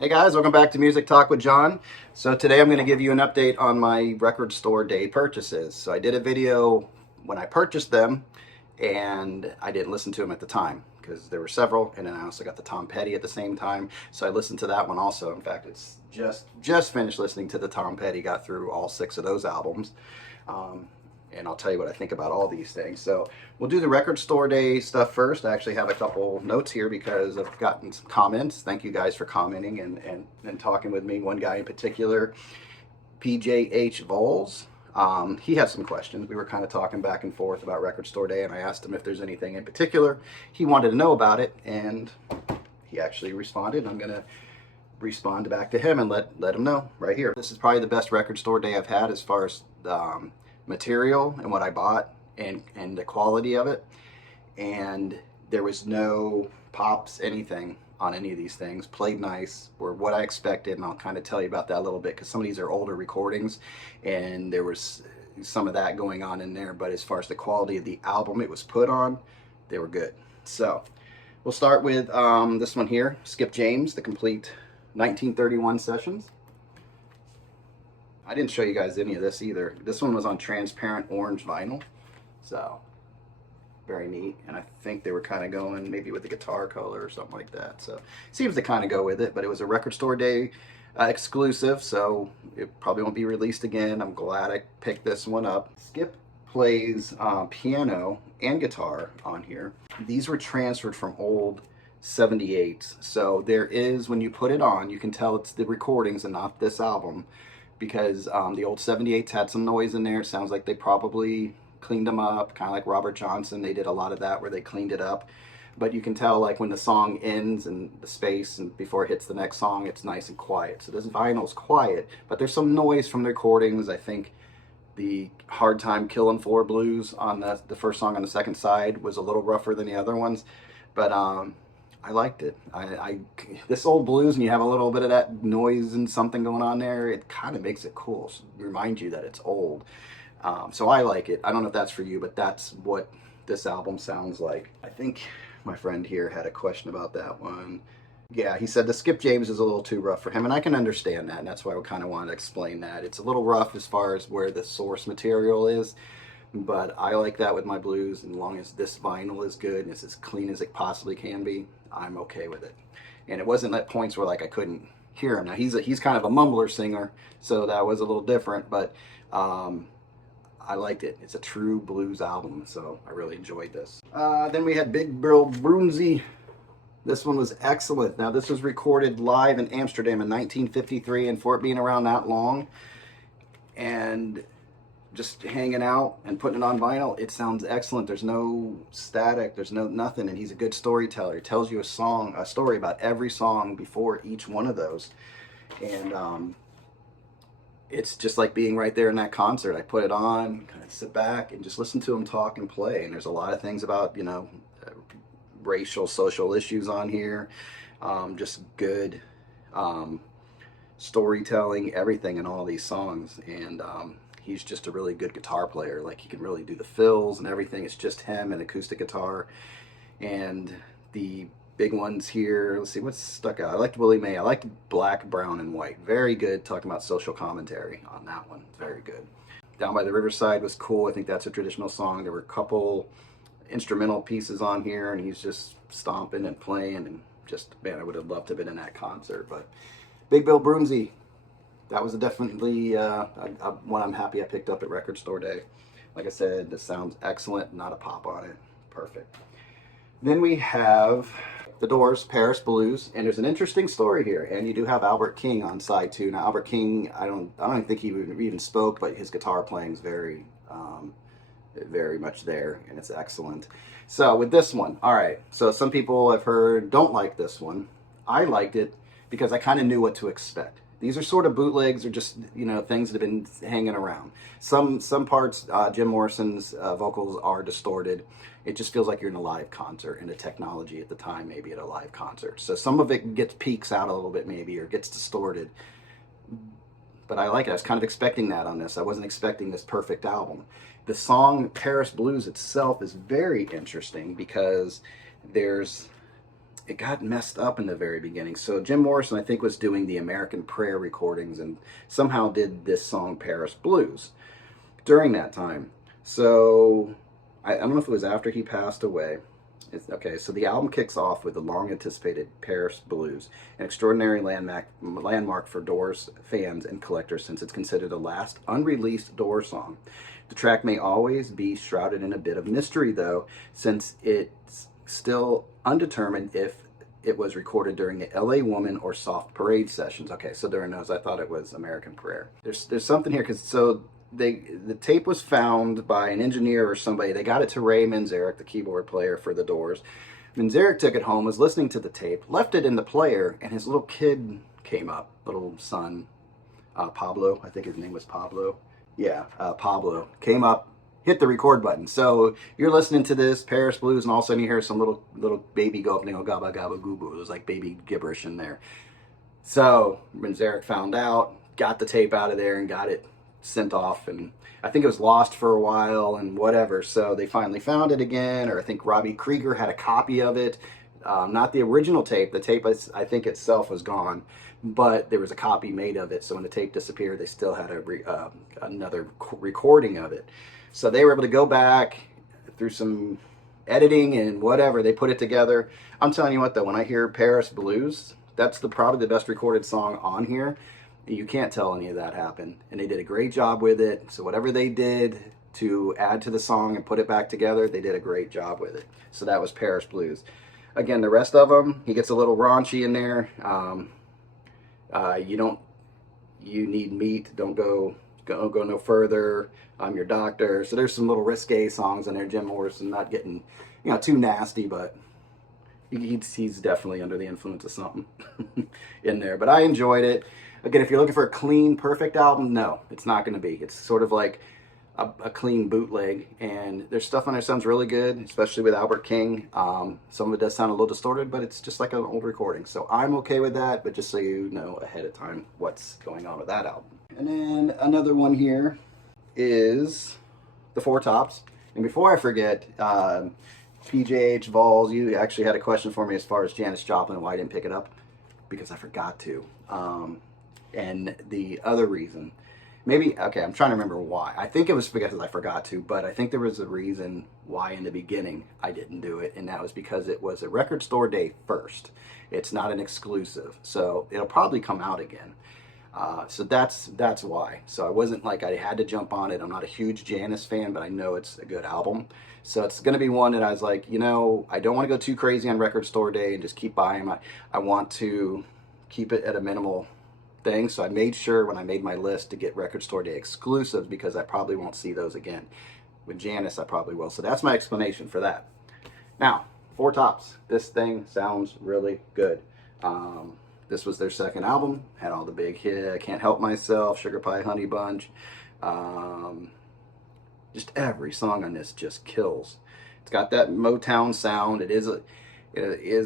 Hey guys, welcome back to Music Talk with John. So today I'm going to give you an update on my record store day purchases. So I did a video when I purchased them and I didn't listen to them at the time because there were several, and then I also got the Tom Petty at the same time. So I listened to that one also. In fact, it's just finished listening to the Tom Petty, got through all 6 of those albums. Um, and I'll tell you what I think about all these things. So we'll do the record store day stuff first. I actually have a couple notes here because I've gotten some comments. Thank you guys for commenting and talking with me. One guy in particular, PJH Vols, he had some questions. We were kind of talking back and forth about record store day, and I asked him if there's anything in particular he wanted to know about it, and he actually responded. I'm going to respond back to him and let him know right here. This is probably the best record store day I've had as far as material and what I bought and the quality of it. And there was no pops, anything on any of these things. Played nice, were what I expected, and I'll kind of tell you about that a little bit because some of these are older recordings and there was some of that going on in there. But as far as the quality of the album it was put on, they were good. So we'll start with this one here, Skip James, the complete 1931 sessions. I didn't show you guys any of this either. This one was on transparent orange vinyl, so very neat. And I think they were kind of going maybe with the guitar color or something like that. So seems to kind of go with it, but it was a record store day exclusive, so it probably won't be released again. I'm glad I picked this one up. Skip plays piano and guitar on here. These were transferred from old 78s, so there is, when you put it on, you can tell it's the recordings and not this album, because the old 78s had some noise in there. It sounds like they probably cleaned them up, kind of like Robert Johnson. They did a lot of that where they cleaned it up. But you can tell, like, when the song ends and the space and before it hits the next song, it's nice and quiet. So this vinyl's quiet, but there's some noise from the recordings. I think the Hard Time Killin' For blues on the first song on the second side was a little rougher than the other ones, but I liked it. This old blues, and you have a little bit of that noise and something going on there, it kind of makes it cool. So remind you that it's old. So I like it. I don't know if that's for you, but that's what this album sounds like. I think my friend here had a question about that one. Yeah, he said the Skip James is a little too rough for him, and I can understand that, and that's why I kind of wanted to explain that. It's a little rough as far as where the source material is, but I like that with my blues, and as long as this vinyl is good and it's as clean as it possibly can be, I'm okay with it. And it wasn't at points where, like, I couldn't hear him. Now he's kind of a mumbler singer, so that was a little different, but I liked it. It's a true blues album, so I really enjoyed this. Then we had Big Bill Broonzy. This one was excellent. Now this was recorded live in Amsterdam in 1953, and for it being around that long and just hanging out and putting it on vinyl, it sounds excellent. There's no static, there's no nothing, and he's a good storyteller. He tells you a story about every song before each one of those, and it's just like being right there in that concert. I put it on, kind of sit back and just listen to him talk and play. And there's a lot of things about, racial, social issues on here. Just good storytelling, everything in all these songs. And he's just a really good guitar player. Like, he can really do the fills and everything. It's just him and acoustic guitar. And the big ones here, let's see what's stuck out. I liked Willie Mae. I liked Black, Brown, and White. Very good, talking about social commentary on that one. Very good. Down by the Riverside was cool. I think that's a traditional song. There were a couple instrumental pieces on here, and he's just stomping and playing, and just, man, I would have loved to have been in that concert. But Big Bill Broonzy, that was definitely one I'm happy I picked up at Record Store Day. Like I said, this sounds excellent. Not a pop on it. Perfect. Then we have The Doors, Paris Blues, and there's an interesting story here. And you do have Albert King on side two. Now, Albert King, I don't think he even spoke, but his guitar playing is very, very much there, and it's excellent. So with this one, all right. So some people I've heard don't like this one. I liked it because I kind of knew what to expect. These are sort of bootlegs, or just, things that have been hanging around. Some parts, Jim Morrison's vocals are distorted. It just feels like you're in a live concert, and the technology at the time maybe at a live concert. So some of it peaks out a little bit maybe, or gets distorted. But I like it. I was kind of expecting that on this. I wasn't expecting this perfect album. The song Paris Blues itself is very interesting because there's it got messed up in the very beginning. So Jim Morrison, I think, was doing the American Prayer recordings and somehow did this song Paris Blues during that time. So I don't know if it was after he passed away. Okay, so the album kicks off with the long-anticipated Paris Blues, an extraordinary landmark for Doors fans and collectors since it's considered the last unreleased Doors song. The track may always be shrouded in a bit of mystery, though, since it's still undetermined if it was recorded during the LA Woman or Soft Parade sessions. Okay, so during those, I thought it was American Prayer. There's something here, because the tape was found by an engineer or somebody. They got it to Ray Manzarek, the keyboard player for the Doors. Manzarek took it home, was listening to the tape, left it in the player, and his little kid came up, little son, Pablo, I think his name was Pablo. Yeah, Pablo came up, hit the record button. So you're listening to this Paris Blues, and all of a sudden you hear some little baby go up and go gabba gabba goo boo. It was like baby gibberish in there. So Manzarek found out, got the tape out of there, and got it sent off, and I think it was lost for a while and whatever. So they finally found it again, or I think Robbie Krieger had a copy of it, not the original tape. The tape, I think itself was gone, but there was a copy made of it. So when the tape disappeared, they still had another recording of it. So they were able to go back through some editing and whatever. They put it together. I'm telling you what, though, when I hear Paris Blues, that's probably the best recorded song on here. You can't tell any of that happened, and they did a great job with it. So whatever they did to add to the song and put it back together, they did a great job with it. So that was Paris Blues. Again, the rest of them, he gets a little raunchy in there. You need meat, don't go no further. I'm your doctor. So there's some little risque songs in there. Jim Morrison not getting, too nasty, but he's definitely under the influence of something in there. But I enjoyed it. Again, if you're looking for a clean, perfect album, no, it's not going to be. It's sort of like a clean bootleg, and there's stuff on there that sounds really good, especially with Albert King. Some of it does sound a little distorted, but it's just like an old recording. So I'm okay with that, but just so you know ahead of time what's going on with that album. And then another one here is the Four Tops. And before I forget, PJH Vols, you actually had a question for me as far as Janis Joplin and why I didn't pick it up, because I forgot to. And the other reason, maybe, okay, I'm trying to remember why. I think it was because I forgot to, but I think there was a reason why in the beginning I didn't do it, and that was because it was a record store day first. It's not an exclusive, so it'll probably come out again. So that's why. So I wasn't like I had to jump on it. I'm not a huge Janis fan, but I know it's a good album. So it's going to be one that I was like, I don't want to go too crazy on record store day and just keep buying them. I want to keep it at a minimal thing. So I made sure when I made my list to get record store day exclusives, because I probably won't see those again. With Janis, I probably will. So that's my explanation for that. Now, Four Tops. This thing sounds really good. This was their second album. Had all the big hits. I Can't Help Myself, Sugar Pie Honey Bunch. Just every song on this just kills. It's got that Motown sound. It is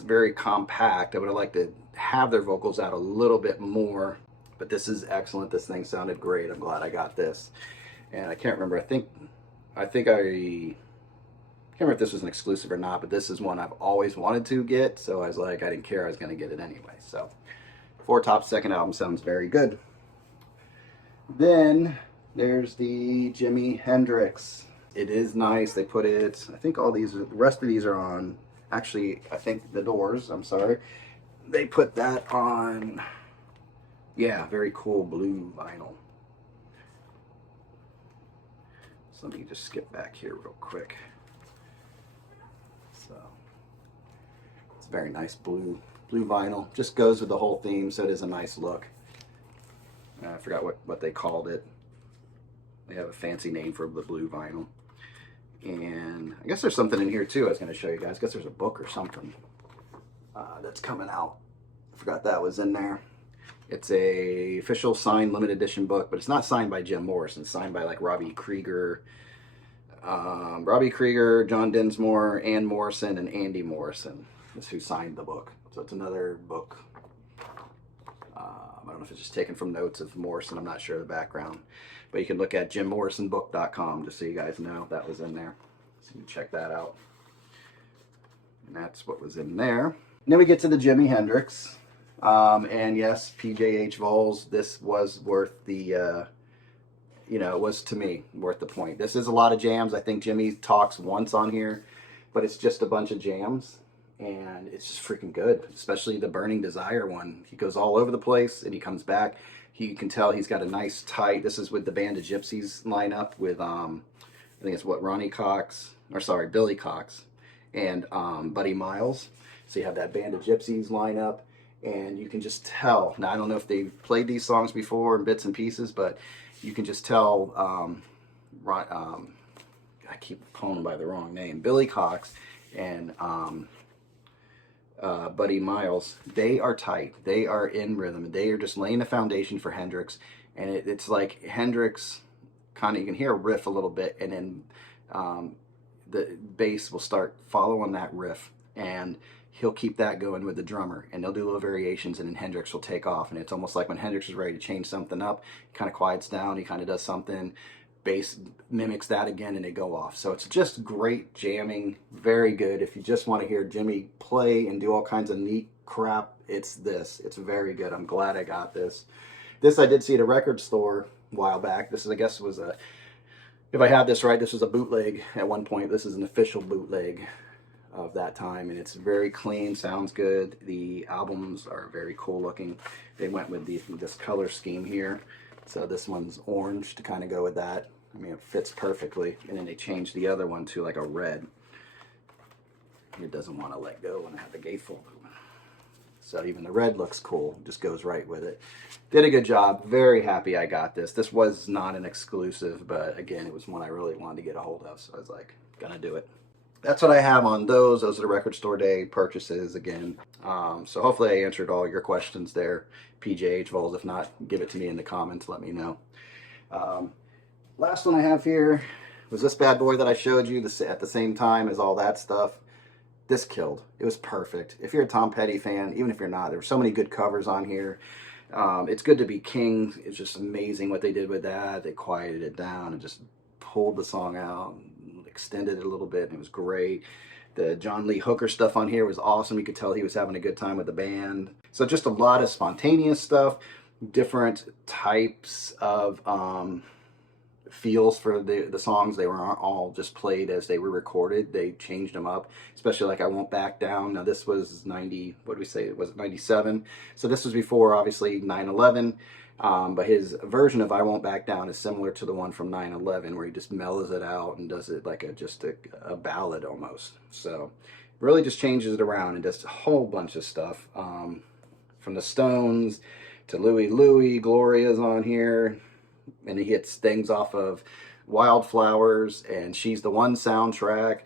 very compact. I would have liked to have their vocals out a little bit more, but this is excellent. This thing sounded great. I'm glad I got this. And I can't remember. I can't remember if this was an exclusive or not, but this is one I've always wanted to get. So I was like, I didn't care. I was going to get it anyway. So Four Tops' second album sounds very good. Then there's the Jimi Hendrix. It is nice. They put it, I think the rest of these are on, actually, I think the Doors, I'm sorry. They put that on, yeah, very cool blue vinyl. So let me just skip back here real quick. So it's very nice blue vinyl. Just goes with the whole theme, so it is a nice look. I forgot what they called it. They have a fancy name for the blue vinyl. And I guess there's something in here too I was going to show you guys. I guess there's a book or something that's coming out. I forgot that was in there. It's a official signed limited edition book, but it's not signed by Jim Morrison. It's signed by like Robbie Krieger, John Dinsmore, Ann Morrison, and Andy Morrison. That's who signed the book. So it's another book. I don't know if it's just taken from notes of Morrison. I'm not sure of the background. But you can look at jimmorrisonbook.com just so you guys know that was in there. So you can check that out. And that's what was in there. And then we get to the Jimi Hendrix. And yes, PJH Vols, this was worth the, it was to me worth the point. This is a lot of jams. I think Jimmy talks once on here, but it's just a bunch of jams. And it's just freaking good, especially the Burning Desire one. He goes all over the place and he comes back. You can tell he's got a nice tight, this is with the Band of Gypsies lineup with, I think it's what, Billy Cox and Buddy Miles. So you have that Band of Gypsies lineup, and you can just tell. Now, I don't know if they've played these songs before in bits and pieces, but you can just tell, I keep calling him by the wrong name, Billy Cox and Buddy Miles, they are tight. They are in rhythm. They are just laying the foundation for Hendrix. And it's like Hendrix, kind of, you can hear a riff a little bit, and then the bass will start following that riff. And he'll keep that going with the drummer. And they'll do little variations, and then Hendrix will take off. And it's almost like when Hendrix is ready to change something up, he kind of quiets down, he kind of does something. Bass mimics that again, and they go off. So it's just great jamming, very good. If you just want to hear Jimmy play and do all kinds of neat crap, it's this. It's very good. I'm glad I got this. This I did see at a record store a while back. This is, I guess, was a, if I have this right, this was a bootleg at one point. This is an official bootleg of that time, and it's very clean, sounds good. The albums are very cool looking. They went with this color scheme here. So this one's orange to kind of go with that. I mean, it fits perfectly. And then they changed the other one to like a red. It doesn't want to let go when I have the gatefold open. So even the red looks cool. Just goes right with it. Did a good job. Very happy I got this. This was not an exclusive, but again, it was one I really wanted to get a hold of. So I was like, gonna do it. That's what I have on those. Those are the record store day purchases again. So hopefully I answered all your questions there, PJH Vols. If not, give it to me in the comments. Let me know. Last one I have here was this bad boy that I showed you at the same time as all that stuff. This killed. It was perfect. If you're a Tom Petty fan, even if you're not, there were so many good covers on here. It's Good to Be King. It's just amazing what they did with that. They quieted it down and just pulled the song out, extended it a little bit, and it was great. The John Lee Hooker stuff on here was awesome. You could tell he was having a good time with the band. So just a lot of spontaneous stuff, different types of feels for the songs. They weren't all just played as they were recorded. They changed them up, especially like I Won't Back Down. Now this was 90, what did we say? Was it 97? So this was before, obviously, 9/11. But his version of I Won't Back Down is similar to the one from 9/11, where he just mellows it out and does it like just a ballad almost. So really just changes it around and does a whole bunch of stuff. From the Stones to Louie Louie, Gloria's on here. And he hits things off of Wildflowers and She's the One soundtrack.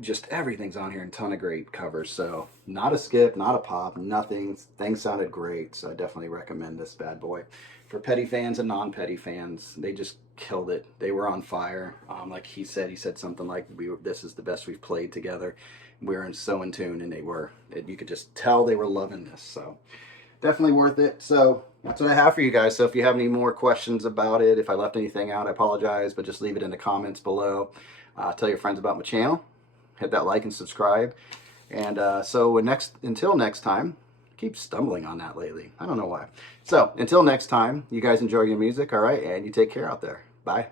Just everything's on here, and a ton of great covers. So not a skip, not a pop, nothing. Things sounded great, so I definitely recommend this bad boy. For Petty fans and non-Petty fans, they just killed it. They were on fire. Like he said something like, this is the best we've played together. We were so in tune, and they were. You could just tell they were loving this. So definitely worth it. So that's what I have for you guys. So if you have any more questions about it, if I left anything out, I apologize, but just leave it in the comments below. Tell your friends about my channel. Hit that like and subscribe. And until next time, I keep stumbling on that lately. I don't know why. So until next time, you guys enjoy your music, all right? And you take care out there. Bye.